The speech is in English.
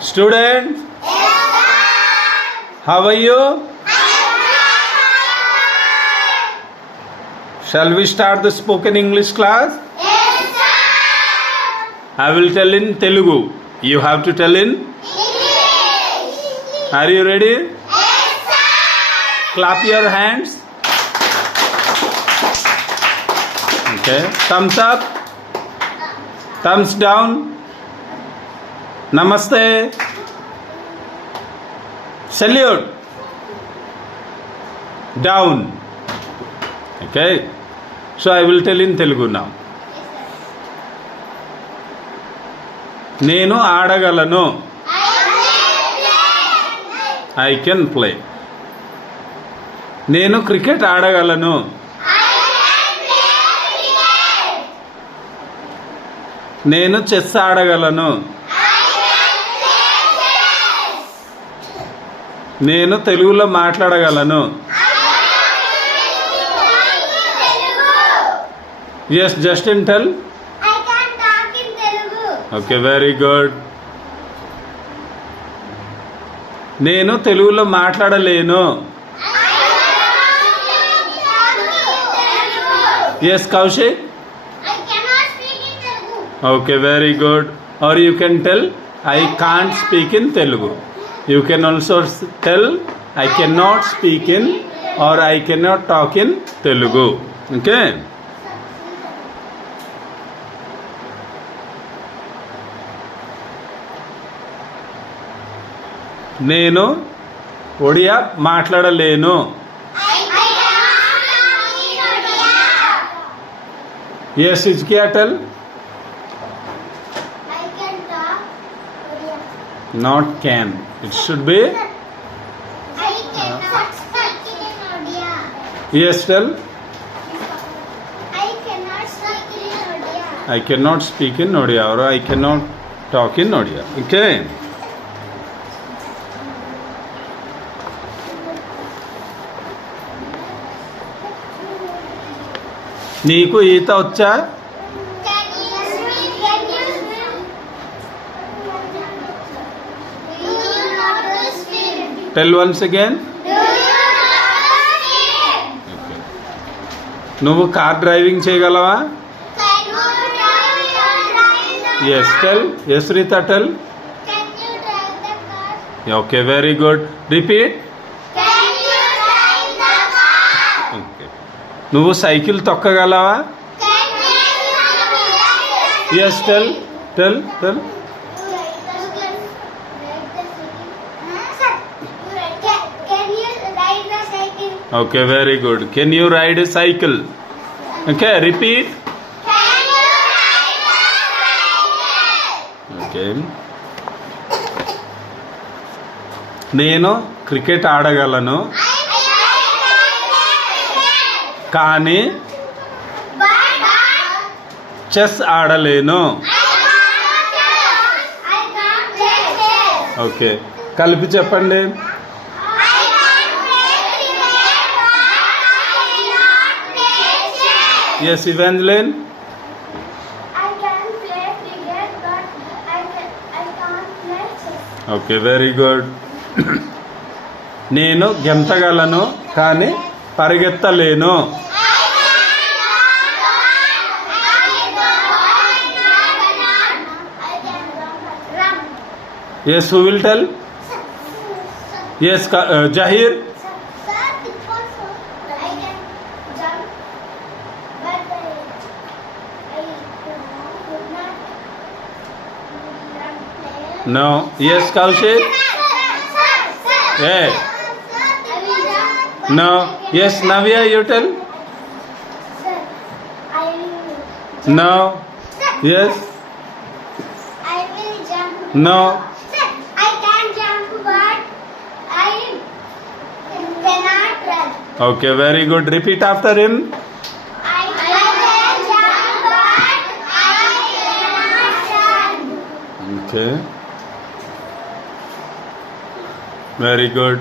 Students, how are you? Shall we start the spoken English class? Yes, sir. I will tell in Telugu. You have to tell in English. Are you ready? Yes, sir. Clap your hands. Okay. Thumbs up. Thumbs down. Namaste. Salute. Down. Okay. So I will tell in Telugu now. నేను ఆడగలను. I can play. నేను cricket ఆడగలను. నేను chess ఆడగలను. నేను తెలుగులో మాట్లాడగలను. Yes, Justin, tell. I can talk in Telugu. Okay, very good. నేను తెలుగులో మాట్లాడలేను. Yes, Kaushik. I cannot speak in Telugu. Okay, very good. Or you can tell, I can't speak in Telugu. You can also tell, I cannot speak in or I cannot talk in Telugu. Okay? నేను ఒడియా మాట్లాడలేను. I cannot talk in Odia. Yes, Ijkiya, tell. I can talk Odia. Not can. It should be. I cannot speak in Odia. Yes, tell. I cannot speak in Odia. I cannot speak in Odia or I cannot talk in Odia. Okay? నీకు ఈత వచ్చా? Can you speak? Can you swim? Do you know to swim? Tell once again. Do you know to swim? నువ్వు car driving చేయగలవా? Can you drive the Yes, car? tell. Yes, Rita, tell. Can you drive the car? Okay, very good. Repeat. Can you drive the car? Okay. నువ్వు cycle తొక్కగలవా? Can you ride the Yes, tell. Tell. Tell. Can you ride the cycle? Okay, very good. Can you ride a cycle? Okay, repeat. Can you ride the cycle? Okay. నేను cricket ఆడగలను కానీ chess ఆడలేను. Okay, కలిపి చెప్పండి. Yes, Evangeline. Okay, very good. నేను గెంతగలను కానీ పరిగెత్తలేను. Yes, who will tell? Yes, Zaheer. No. Yes, Kaushik. Hey. No. Yes, Navya, you tell. No. Yes. I will jump. No. Sir, I can jump, but I cannot run. Okay, very good. Repeat after him. I can jump, but I cannot run. Okay. Very good.